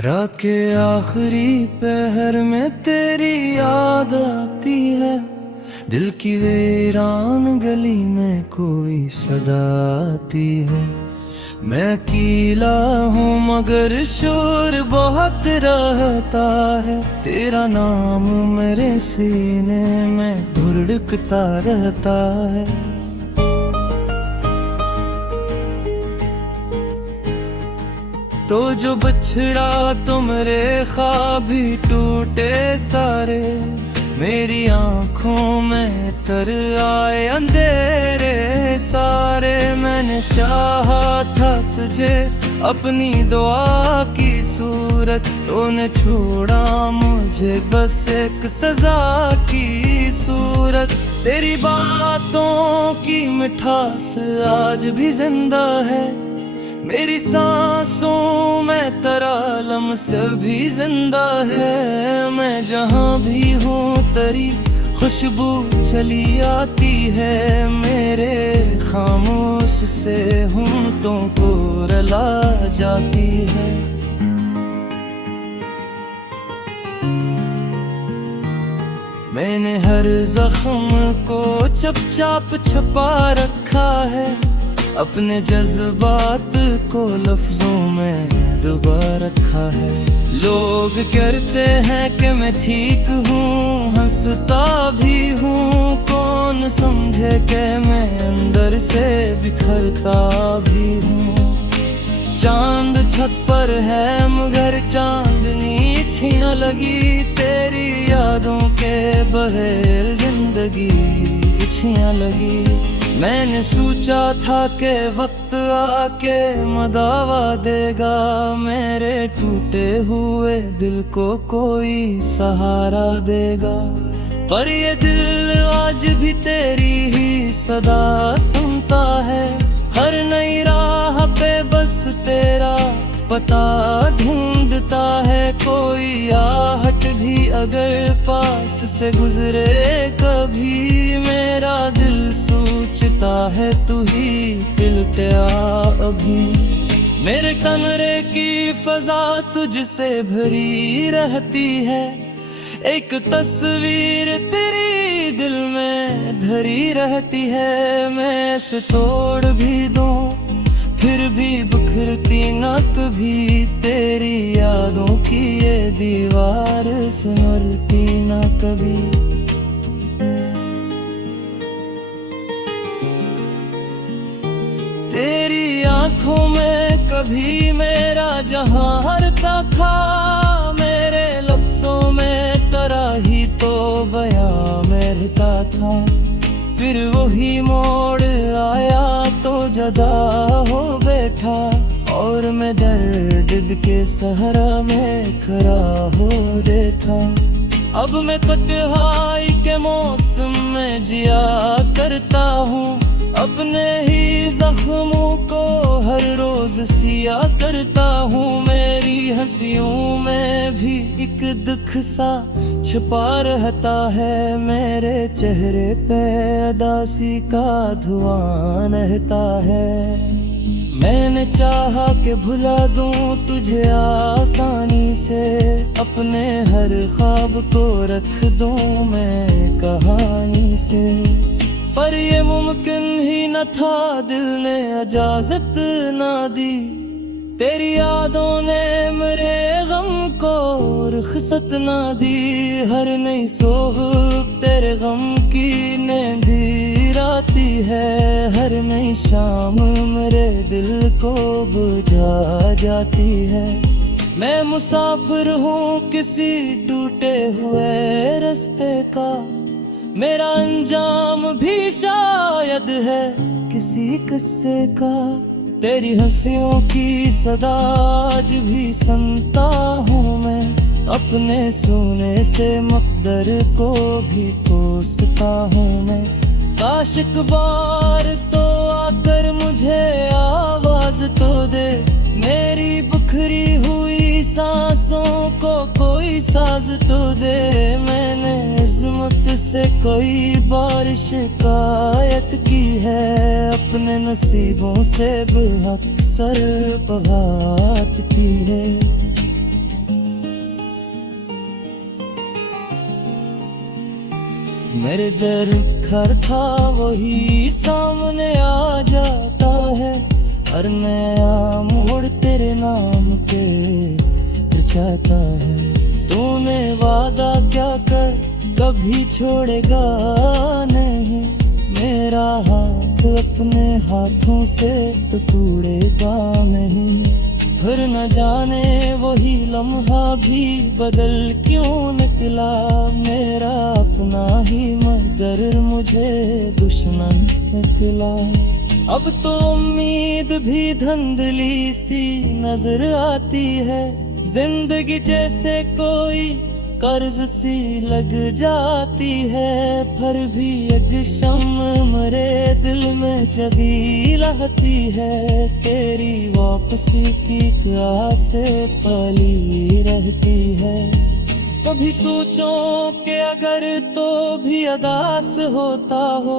रात के आखिरी पहर में तेरी याद आती है। दिल की वीरान गली में कोई सदा आती है। मैं अकेला हूँ मगर शोर बहुत रहता है। तेरा नाम मेरे सीने में धुड़कता रहता है। तो जो बछड़ा तो मेरे ख्वाब भी टूटे सारे। मेरी आंखों में तर आए अंधेरे सारे। मैंने चाहा था तुझे अपनी दुआ की सूरत, तूने छोड़ा मुझे बस एक सजा की सूरत। तेरी बातों की मिठास आज भी जिंदा है। मेरी सांसों में तेरा लम्स भी जिंदा है। मैं जहाँ भी हूँ तेरी खुशबू चली आती है। मेरे खामोश से होंठों को रुला जाती है। मैंने हर जख्म को चुपचाप छुपा रखा है। अपने जज्बात को लफ्जों में दबा रखा है। लोग कहते हैं कि मैं ठीक हूँ, हंसता भी हूँ। कौन समझे कि मैं अंदर से बिखरता भी हूँ। चांद छत पर है मगर चांदनी छिया लगी। तेरी यादों के बगैर जिंदगी छिया लगी। मैंने सोचा था कि वक्त आके मदावा देगा। मेरे टूटे हुए दिल को कोई सहारा देगा। पर ये दिल आज भी तेरी ही सदा सुनता है। हर नई राह पे बस तेरा पता ढूंढता है। कोई आहट भी अगर पास से गुजरे कभी, मेरा दिल सोचता है तू ही मिलते आ अभी। मेरे कमरे की फजा तुझसे भरी रहती है। एक तस्वीर तेरी दिल में धरी रहती है। मैं इसे तोड़ भी दूं फिर भी बिखरती ना कभी। तेरी यादों की ये दीवार सुनती ना कभी। तेरी आंखों में कभी मेरा जहां हरता था। मेरे लफ्जों में तेरा ही तो बयां मेरता था। फिर वही मोड़ आया तो जदा हो बैठा। और मैं दर्द के सहारा में खड़ा हो बैठा। अब मैं तन्हाई के मौसम में जिया करता हूँ। अपने ही जख्मों को हर रोज सिया करता हूँ। मेरी हंसियों में भी एक दुख सा छिपा रहता है। मेरे चेहरे पे उदासी का धुआं रहता है। मैंने चाहा कि भुला दूं तुझे आसानी से। अपने हर ख्वाब को रख दूं मैं कहानी से। पर ये मुमकिन ही न था, दिल ने इजाजत ना दी। तेरी यादों ने मेरे गम को रुखसत ना दी। हर नई सोबह तेरे गम की नींद आती है। हर नई शाम मेरे दिल को बुझा जाती है। मैं मुसाफिर हूँ किसी टूटे हुए रास्ते का। मेरा अंजाम भी शायद है किसी किस्से का। तेरी हंसियों की सदा आज भी सुनता हूँ मैं। अपने सोने से मकदर को भी कोसता हूँ मैं। काश एक बार तो आकर मुझे आवाज तो दे। मेरी बिखरी हुई सांसों को कोई साज तो दे। मैंने इज़्ज़त से कोई बार शिकायत की है। अपने नसीबों से बेहद सर बगात की है। मेरे जर घर था वही सामने आ जाता है, हर नया मोड़ तेरे नाम के जाता है। तूने वादा क्या कर कभी छोड़ेगा नहीं, मेरा हाथ अपने हाथों से तो तोड़ेगा नहीं। फिर न जाने वही लम्हा भी बदल क्यों निकला, मेरा अपना ही मगर मुझे दुश्मन निकला। अब तो उम्मीद भी धुंधली सी नजर आती है, जिंदगी जैसे कोई कर्ज सी लग जाती है। फिर भी एक शम्म मरे दिल में जगी रहती है, तेरी वापसी की आस से पली रहती है। कभी सोचो कि अगर तो भी अदास होता हो,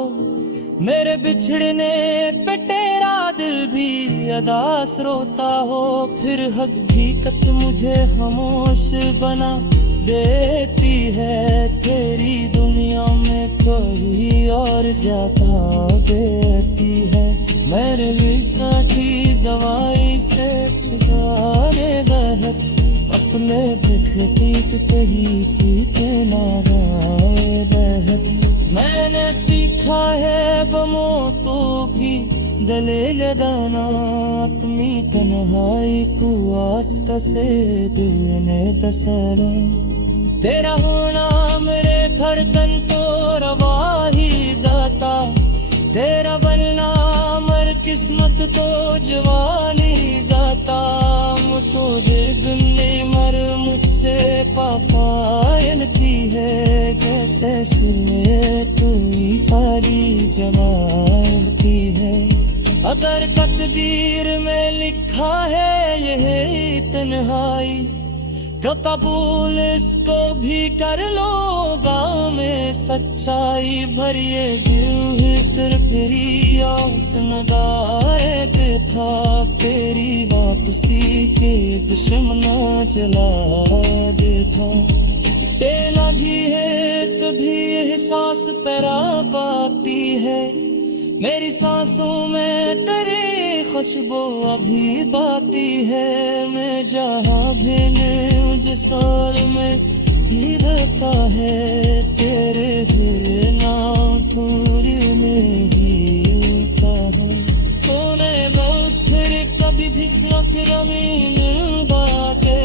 मेरे बिछड़ने पे तेरा दिल भी अदास रोता हो, फिर हकीकत मुझे खामोश बना देती है। तेरी दुनिया में कोई और जाता बेटी है, मेरे विसाखी जवाई से छुड़ाने बहत अपने बिखटी कही की नाराए बहत। मैंने सीखा है बमो तो भी दलील दाना, अपनी तन्हाई को आस्था से देने दसरा। तेरा होना मेरे धड़कन तो रवा ही दाता, तेरा बनना मर किस्मत तो जवानी दाता। तो दिल मर मुझसे पापायन की है, कैसे से कोई फारी जवान की है। अगर तकदीर में लिखा है यही तन्हाई, तो कबूल इसको भी कर लो गाँव में सच्चाई। भरिए दिल तेरी आस नगाए देखा, तेरी वापसी के दुश्मना जला देखा। तेरा भी है तभी एहसास तेरा पाती है, मेरी सांसों में तेरी खुशबू अभी बाती है। मैं जहाँ भी मुझे साल में ही रहता है, तेरे फिर नाम पूरी में ही उठा है। तूने बहुत फिर कभी भी स्मक रमीन बाटे।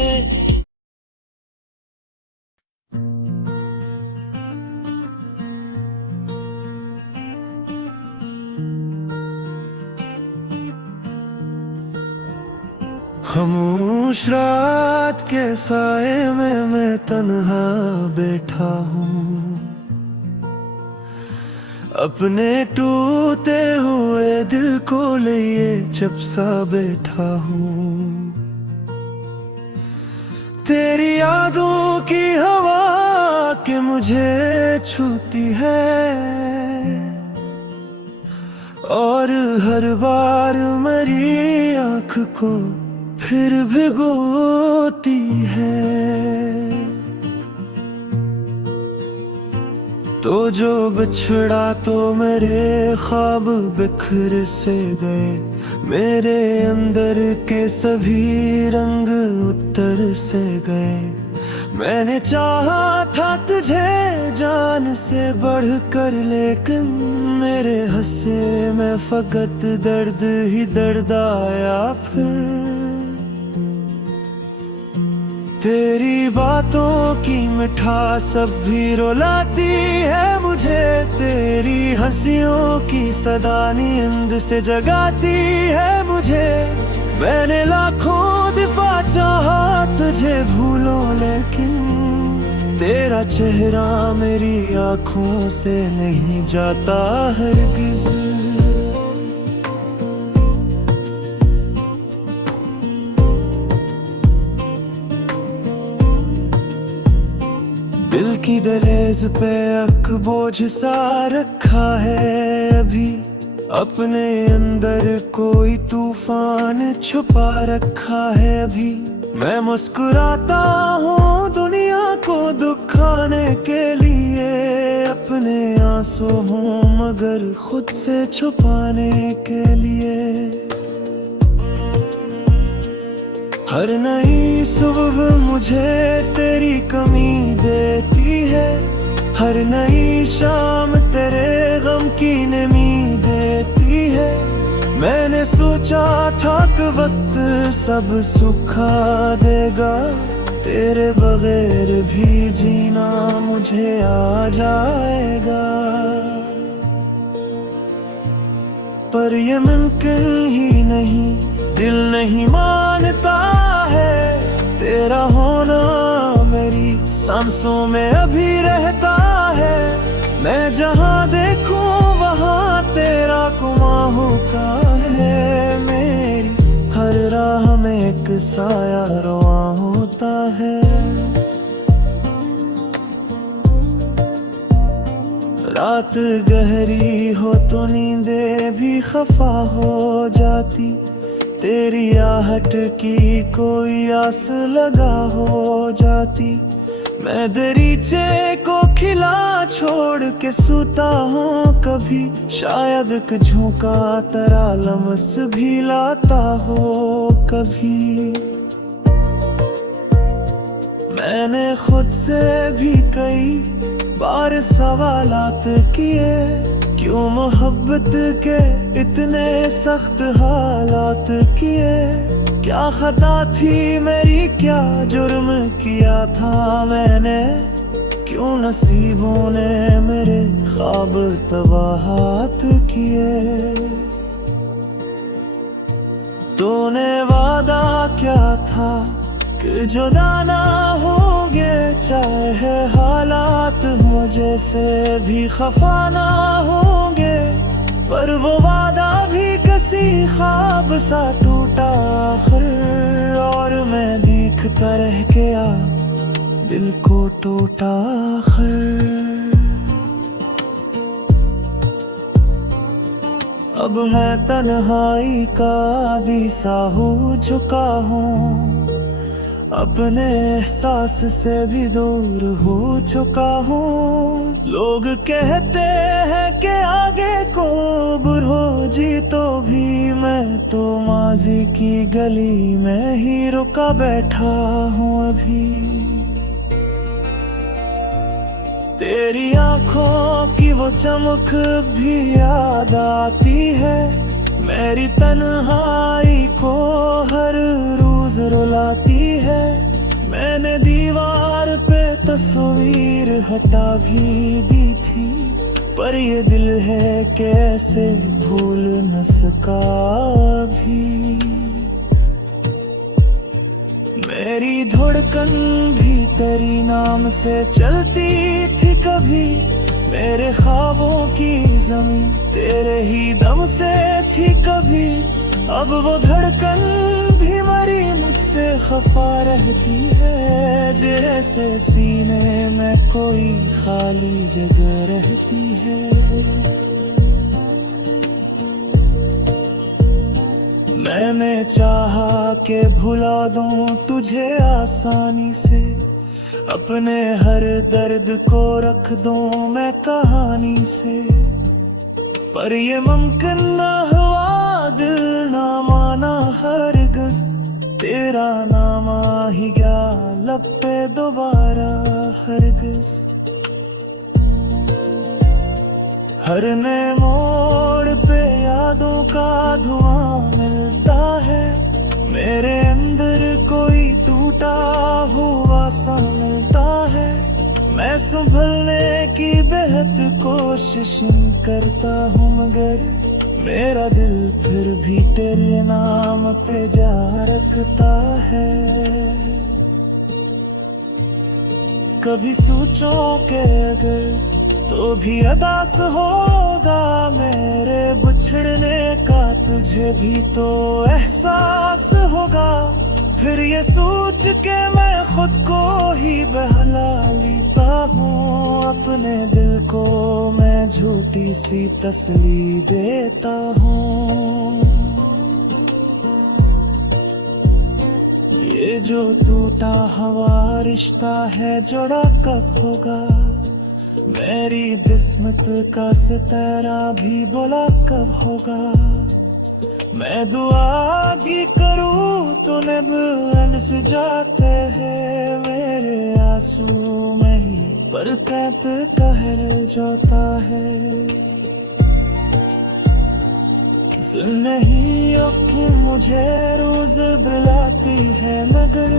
खामोश रात के साए में मैं तन्हा बैठा हूँ, अपने टूटे हुए दिल को लिए चुप सा बैठा हूँ। तेरी यादों की हवा के मुझे छूती है, और हर बार मेरी आँख को फिर भिगोती है। तो जो बिछड़ा तो मेरे ख्वाब बिखर से गए, मेरे अंदर के सभी रंग उतर से गए। मैंने चाहा था तुझे जान से बढ़कर, लेकिन मेरे हंसे में फकत दर्द ही दर्द आया। फिर तेरी बातों की मिठास अब भी रुलाती है मुझे, तेरी हंसियों की सदा नींद से जगाती है मुझे। मैंने लाखों दिफा चाहा तुझे भूलो, लेकिन तेरा चेहरा मेरी आँखों से नहीं जाता हरगिज़। दिल की दहलीज पे अक बोझ सा रखा है अभी, अपने अंदर कोई तूफान छुपा रखा है अभी। मैं मुस्कुराता हूँ दुनिया को दुखाने के लिए, अपने आंसू हूँ मगर खुद से छुपाने के लिए। हर नई सुबह मुझे तेरी कमी देती है, हर नई शाम तेरे गम की नमी देती है। मैंने सोचा था कि वक्त सब सुखा देगा, तेरे बगैर भी जीना मुझे आ जाएगा। पर ये मुमकिन ही नहीं, दिल नहीं मानता है, तेरा होना मेरी सांसों में अभी रहता है। मैं जहाँ देखूं वहाँ तेरा गुमा होता है, मेरी हर राह में एक साया रवा होता है। रात गहरी हो तो नींदें भी खफा हो जाती, तेरी आहट की कोई आस लगा हो जाती। मैं दरीचे को खिला छोड़ के सूता हूँ कभी, शायद एक झोंका तेरा लम्स भी लाता हो कभी। मैंने खुद से भी कई बार सवालात किए, क्यों मोहब्बत के इतने सख्त हालात किए। क्या खता थी मेरी, क्या जुर्म किया था मैंने, क्यों नसीबों ने मेरे ख्वाब तबाहात किए। तूने वादा क्या था कि जुदा ना होंगे, चाहे हालात हो जैसे भी खफा ना होंगे। पर वो वादा भी किसी ख्वाब सा टूटा आखिर, और मैं देखता रह गया दिल को टूटा आखिर। अब मैं तन्हाई का आदी सा हो चुका हूँ, अपने एहसास से भी दूर हो चुका हूँ। लोग कहते हैं कि आगे को बुरो जी, तो भी मैं तो माजी की गली में ही रुका बैठा हूँ अभी। तेरी आंखों की वो चमक भी याद आती है, मेरी तन्हाई को हर रोज रुलाती है। मैंने दीवार पे तस्वीर हटा भी दी थी, पर ये दिल है कैसे भूल न सका भी। मेरी धड़कन भी तेरी नाम से चलती थी कभी, मेरे ख्वाबों की ज़मीं तेरे ही दम से थी कभी। अब वो धड़कन भी मरी मुझसे खफा रहती है, जैसे सीने में कोई खाली जगह रहती है। मैंने चाहा कि भुला दूं तुझे आसानी से, अपने हर दर्द को रख दूं मैं कहानी से। पर ये मुमकिन ना हुआ, दिल ना माना हरगिज़, तेरा नाम आ ही गया लब पे दोबारा हरगिज़। हर नए मोड़ पे यादों का धुआं मिलता है, मेरे अंदर कोई टूटा हुआ सा मिलता है। मैं संभलने की बेहद कोशिश करता हूँ, मगर मेरा दिल फिर भी तेरे नाम पे जा रखता है। कभी सोचो कि अगर तो भी अदास होगा मेरे बिछड़ने का, तुझे भी तो एहसास होगा। फिर ये सोच के मैं खुद को ही बहला लेता हूँ, अपने दिल को मैं झूठी सी तसल्ली देता हूँ। ये जो टूटा हुआ रिश्ता है जुड़ा कब होगा, मेरी किस्मत का सितारा भी बोला कब होगा। मैं दुआ भी करूं तो नब अनस जाते हैं मेरे आंसू में ही पर कैत कहर जाता है। नहीं अब कि मुझे रोज बुलाती है मगर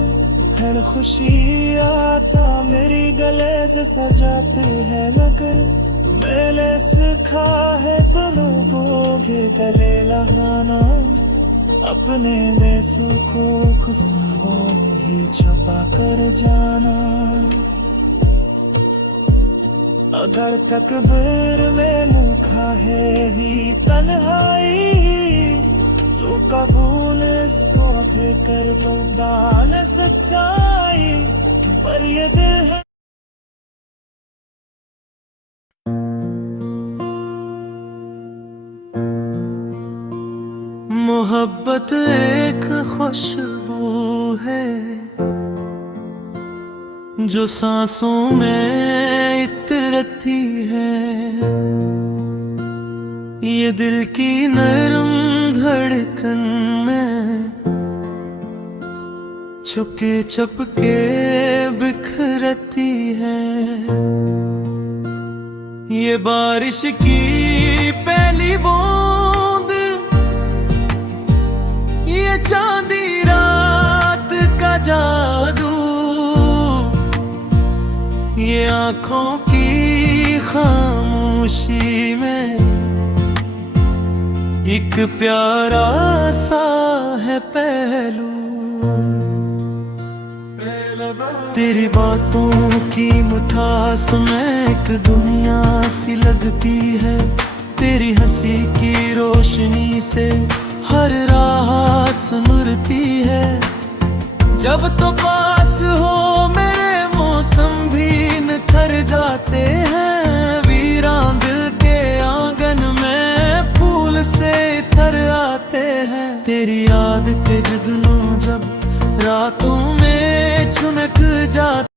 हर खुशी आता मेरी गले से सजाती है मगर मैंने सीखा है पलों के गले लगाना अपने बेसों को खुशियों में ही छुपा कर जाना। अगर तकदीर में लिखा है ही तन्हाई तो कबूल इसको भी कर दूंगा न सच्चाई पर ये दिल है। मोहब्बत एक खुशबू है जो सांसों में इतरती है। ये दिल की नरम धड़कन में छुपके छुपके बिखरती है। ये बारिश की पहली बूंद ये चांदी रात का जादू ये आंखों की खामोशी में एक प्यारा सा है पहलू। तेरी बातों की मिठास में एक दुनिया सी लगती है। तेरी हंसी की रोशनी से हर राह सुनरती है। जब तो पास हो मेरे मौसम भी निखर जाते हैं। वीरान दिल के आंगन में फूल से इतर आते हैं। तेरी याद के जुगनू जब रातों में चुनक जाते